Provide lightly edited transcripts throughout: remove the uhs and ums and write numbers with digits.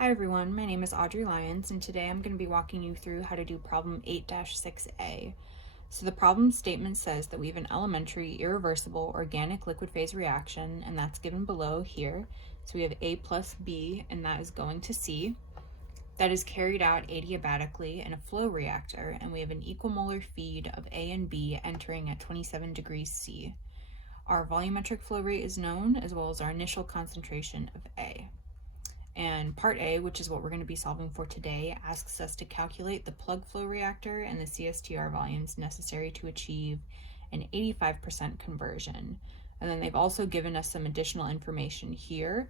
Hi everyone, my name is Audrey Lyons, and today I'm going to be walking you through how to do problem 8-6A. So the problem statement says that we have an elementary irreversible organic liquid phase reaction, and that's given below here. So we have A plus B, and that is going to C. That is carried out adiabatically in a flow reactor, and we have an equimolar feed of A and B entering at 27 degrees C. Our volumetric flow rate is known, as well as our initial concentration of A. And part A, which is what we're going to be solving for today, asks us to calculate the plug flow reactor and the CSTR volumes necessary to achieve an 85% conversion. And then they've also given us some additional information here.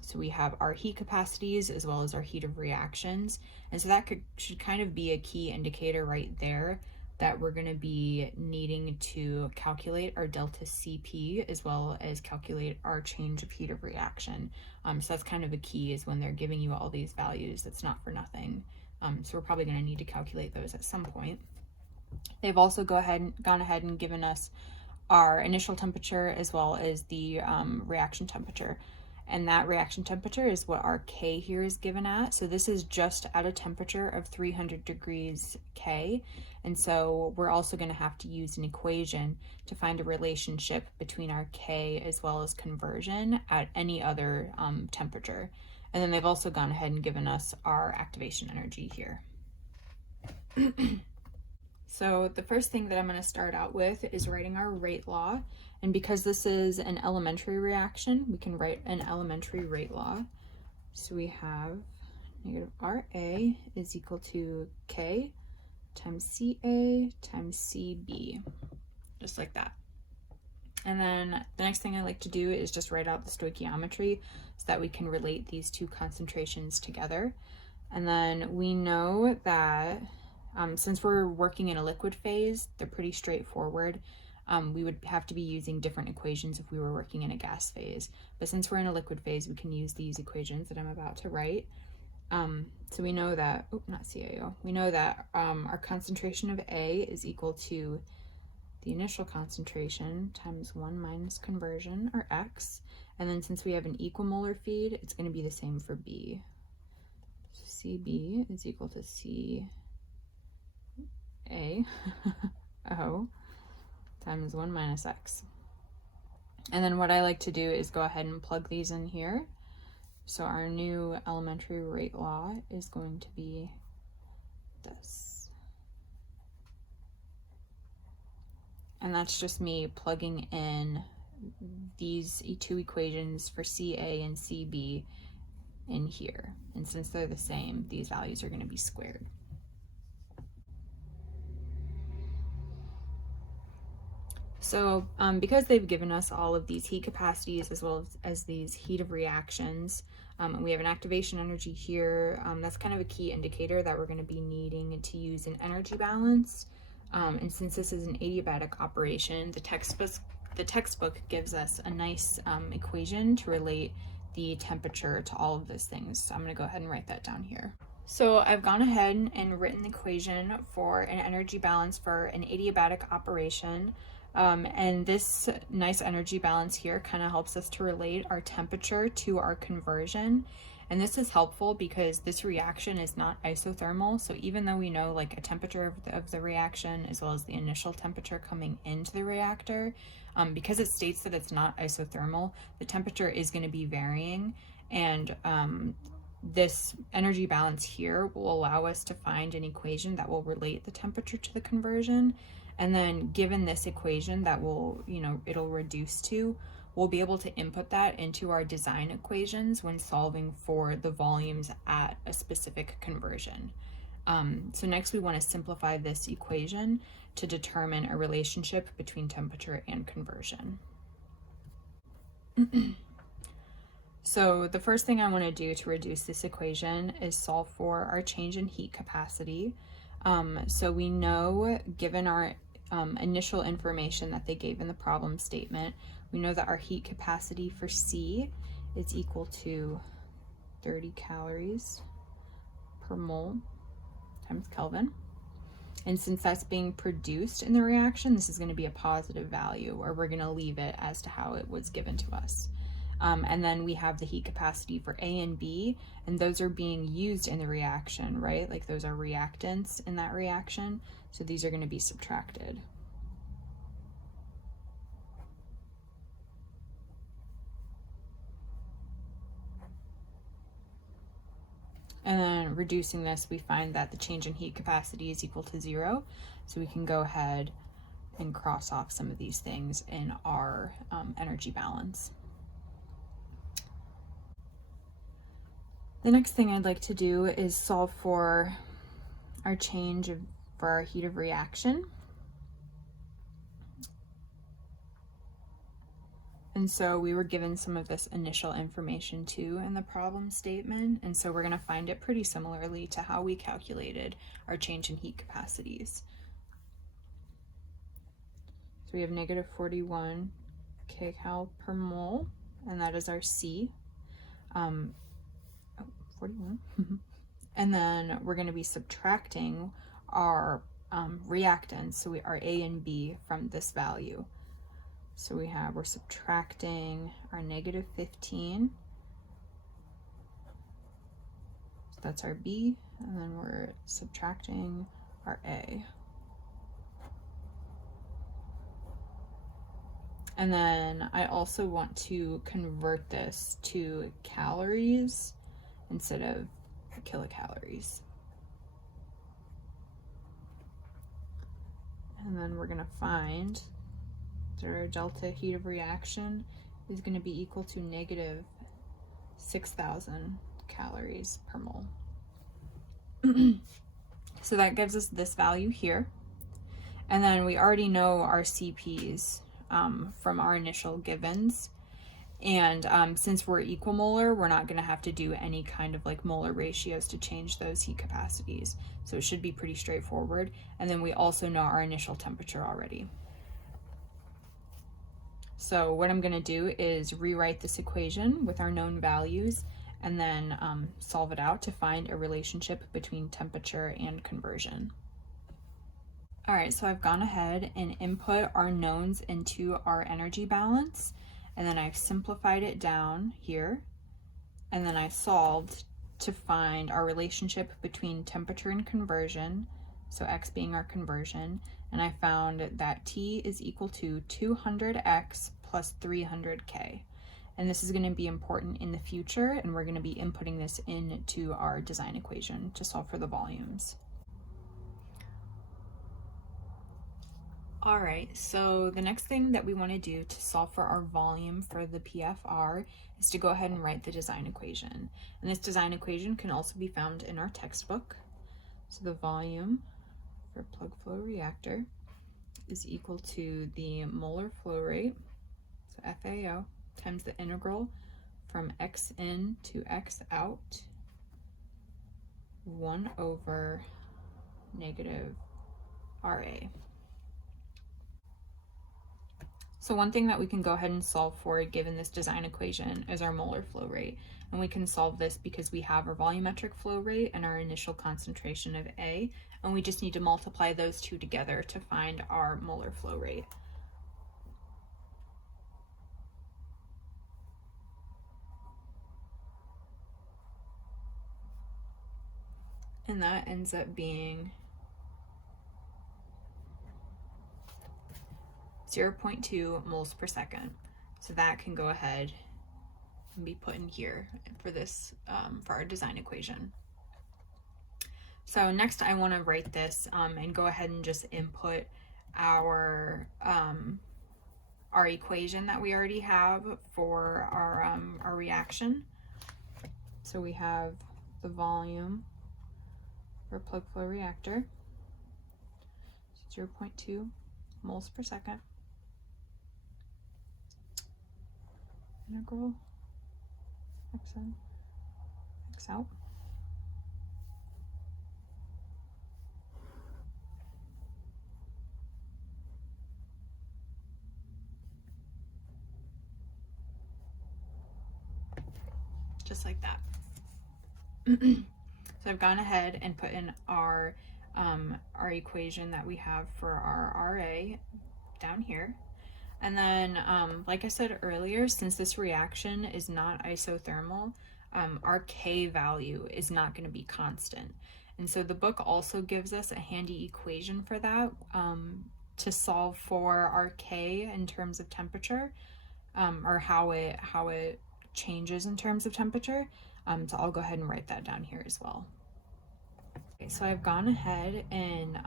So we have our heat capacities as well as our heat of reactions. And so that should kind of be a key indicator right there that we're going to be needing to calculate our delta CP as well as calculate our change of heat of reaction. So that's kind of a key, is when they're giving you all these values, that's not for nothing. So we're probably going to need to calculate those at some point. They've also gone ahead and given us our initial temperature as well as the reaction temperature. And that reaction temperature is what our K here is given at. So this is just at a temperature of 300 degrees K. And so we're also going to have to use an equation to find a relationship between our K as well as conversion at any other temperature. And then they've also gone ahead and given us our activation energy here. So the first thing that I'm going to start out with is writing our rate law. And because this is an elementary reaction, we can write an elementary rate law. So we have negative RA is equal to K times CA times CB, just like that. And then the next thing I like to do is just write out the stoichiometry so that we can relate these two concentrations together. And then we know that since we're working in a liquid phase, they're pretty straightforward. We would have to be using different equations if we were working in a gas phase. But since we're in a liquid phase, we can use these equations that I'm about to write. So we know that, not CaO, we know that our concentration of A is equal to the initial concentration times 1 minus conversion, or X. And then since we have an equimolar feed, it's going to be the same for B. So CB is equal to CaO times 1 minus X. And then what I like to do is go ahead and plug these in here. So our new elementary rate law is going to be this. And that's just me plugging in these two equations for CA and CB in here. And since they're the same, these values are going to be squared. So because they've given us all of these heat capacities as well as these heat of reactions, and we have an activation energy here, that's kind of a key indicator that we're going to be needing to use an energy balance. And since this is an adiabatic operation, the textbook gives us a nice equation to relate the temperature to all of those things. So I'm going to go ahead and write that down here. So I've gone ahead and written the equation for an energy balance for an adiabatic operation. And this nice energy balance here kind of helps us to relate our temperature to our conversion. And this is helpful because this reaction is not isothermal. So even though we know like a temperature of the reaction as well as the initial temperature coming into the reactor, because it states that it's not isothermal, the temperature is going to be varying. And this energy balance here will allow us to find an equation that will relate the temperature to the conversion. And then given this equation that will, it'll reduce to, we'll be able to input that into our design equations when solving for the volumes at a specific conversion. So next we want to simplify this equation to determine a relationship between temperature and conversion. So the first thing I want to do to reduce this equation is solve for our change in heat capacity. So we know, given our initial information that they gave in the problem statement, we know that our heat capacity for C is equal to 30 calories per mole times Kelvin. And since that's being produced in the reaction, this is going to be a positive value, or we're going to leave it as to how it was given to us. And then we have the heat capacity for A and B, and those are being used in the reaction, right? Like those are reactants in that reaction. So these are going to be subtracted. And then reducing this, we find that the change in heat capacity is equal to 0. So we can go ahead and cross off some of these things in our energy balance. The next thing I'd like to do is solve for our change for our heat of reaction. And so we were given some of this initial information too in the problem statement. And so we're going to find it pretty similarly to how we calculated our change in heat capacities. So we have negative 41 kcal per mole, and that is our C. 41. And then we're going to be subtracting our reactants, so our A and B, from this value. So we're subtracting our negative 15. So that's our B, and then we're subtracting our A. And then I also want to convert this to calories instead of kilocalories. And then we're going to find that our delta heat of reaction is going to be equal to negative 6,000 calories per mole. So that gives us this value here. And then we already know our CPs from our initial givens. And since we're equimolar, we're not going to have to do any kind of like molar ratios to change those heat capacities. So it should be pretty straightforward. And then we also know our initial temperature already. So what I'm going to do is rewrite this equation with our known values and then solve it out to find a relationship between temperature and conversion. All right, so I've gone ahead and input our knowns into our energy balance, and then I've simplified it down here, and then I solved to find our relationship between temperature and conversion, so X being our conversion, and I found that T is equal to 200X plus 300K. And this is going to be important in the future, and we're going to be inputting this into our design equation to solve for the volumes. All right, so the next thing that we want to do to solve for our volume for the PFR is to go ahead and write the design equation. And this design equation can also be found in our textbook. So the volume for plug flow reactor is equal to the molar flow rate, so FAO, times the integral from X in to X out, 1 over negative RA. So one thing that we can go ahead and solve for given this design equation is our molar flow rate. And we can solve this because we have our volumetric flow rate and our initial concentration of A, and we just need to multiply those two together to find our molar flow rate. And that ends up being 0.2 moles per second. So that can go ahead and be put in here for this, for our design equation. So next I want to write this and go ahead and just input our equation that we already have for our reaction. So we have the volume for a plug flow reactor, 0.2 moles per second. Integral X in, X out. Just like that. So I've gone ahead and put in our equation that we have for our RA down here. And then, like I said earlier, since this reaction is not isothermal, our K value is not going to be constant. And so the book also gives us a handy equation for that, to solve for our K in terms of temperature, or how it changes in terms of temperature. So I'll go ahead and write that down here as well. Okay, so I've gone ahead and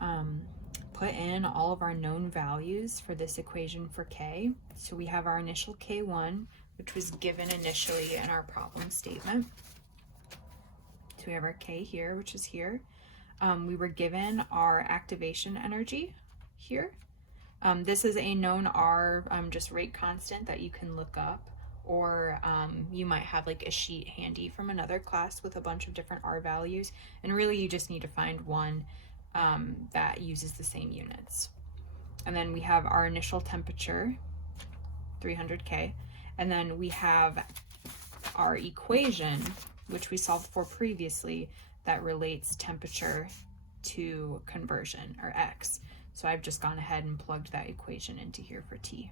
put in all of our known values for this equation for K. So we have our initial K1, which was given initially in our problem statement. So we have our K here, which is here. We were given our activation energy here. This is a known R, just rate constant that you can look up, or you might have like a sheet handy from another class with a bunch of different R values, and really you just need to find one that uses the same units. And then we have our initial temperature, 300 K, and then we have our equation, which we solved for previously, that relates temperature to conversion, or X. So I've just gone ahead and plugged that equation into here for T.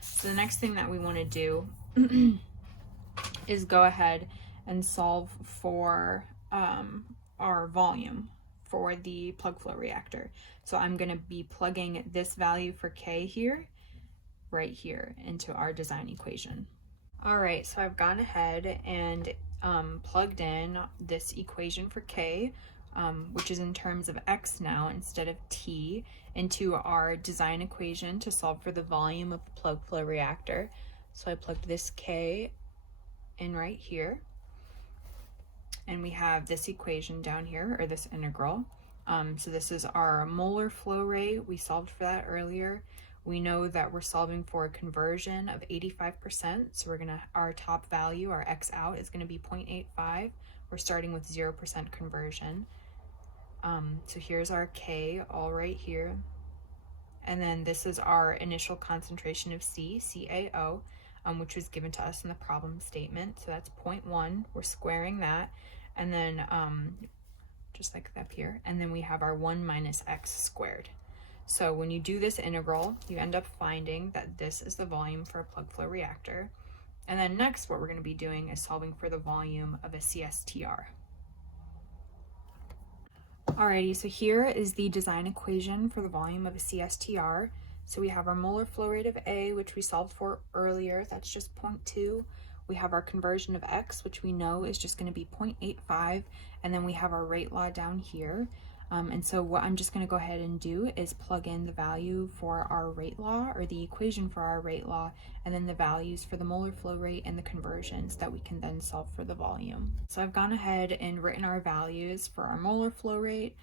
So the next thing that we want to do is go ahead and solve for our volume for the plug flow reactor. So I'm going to be plugging this value for K here, right here, into our design equation. All right, so I've gone ahead and plugged in this equation for K, which is in terms of X now instead of T, into our design equation to solve for the volume of the plug flow reactor. So I plugged this K in right here, and we have this equation down here, or this integral. So this is our molar flow rate. We solved for that earlier. We know that we're solving for a conversion of 85%. So our top value, our X out, is gonna be 0.85. We're starting with 0% conversion. So here's our K all right here. And then this is our initial concentration of C, CaO, which was given to us in the problem statement. So that's 0.1, we're squaring that. And then just like up here. And then we have our 1 minus X squared. So when you do this integral, you end up finding that this is the volume for a plug flow reactor. And then next, what we're going to be doing is solving for the volume of a CSTR. Alrighty, so here is the design equation for the volume of a CSTR. So we have our molar flow rate of A, which we solved for earlier, that's just 0.2. We have our conversion of X, which we know is just going to be 0.85, and then we have our rate law down here. And so what I'm just going to go ahead and do is plug in the value for our rate law, or the equation for our rate law, and then the values for the molar flow rate and the conversions that we can then solve for the volume. So I've gone ahead and written our values for our molar flow rate.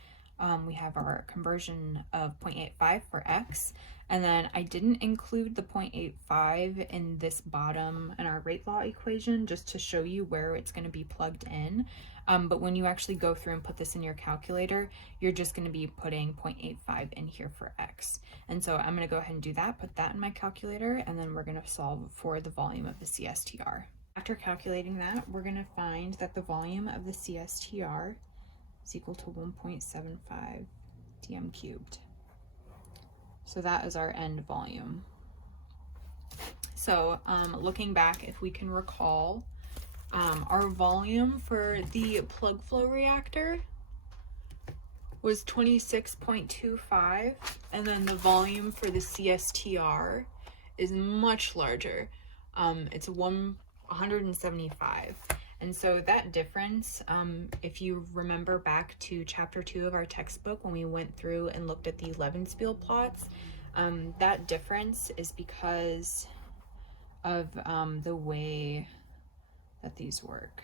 We have our conversion of 0.85 for X, and then I didn't include the 0.85 in this bottom in our rate law equation just to show you where it's going to be plugged in. But when you actually go through and put this in your calculator, you're just going to be putting 0.85 in here for X. And so I'm going to go ahead and do that, put that in my calculator, and then we're going to solve for the volume of the CSTR. After calculating that, we're going to find that the volume of the CSTR is equal to 1.75 dm cubed. So that is our end volume. So looking back, if we can recall, our volume for the plug flow reactor was 26.25, and then the volume for the CSTR is much larger. It's 175. And so that difference, if you remember back to chapter 2 of our textbook when we went through and looked at the Levenspiel plots, that difference is because of the way that these work.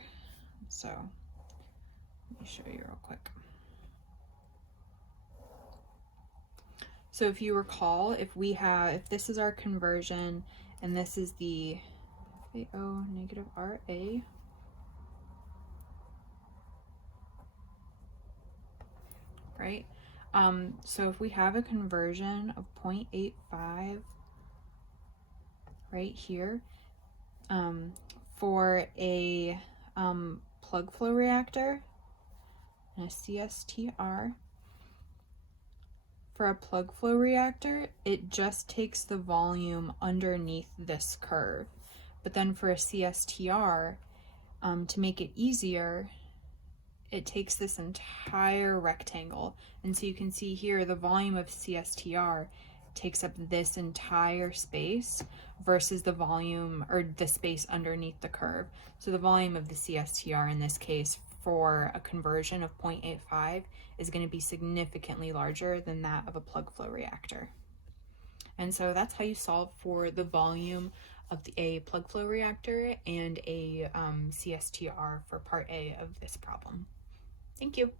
So let me show you real quick. So if you recall, if this is our conversion and this is the FAO negative RA, right? So if we have a conversion of 0.85 right here, for a plug flow reactor and a CSTR, for a plug flow reactor, it just takes the volume underneath this curve. But then for a CSTR, to make it easier, it takes this entire rectangle. And so you can see here the volume of CSTR takes up this entire space versus the volume or the space underneath the curve. So the volume of the CSTR in this case for a conversion of 0.85 is going to be significantly larger than that of a plug flow reactor. And so that's how you solve for the volume of a plug flow reactor and a CSTR for part A of this problem. Thank you.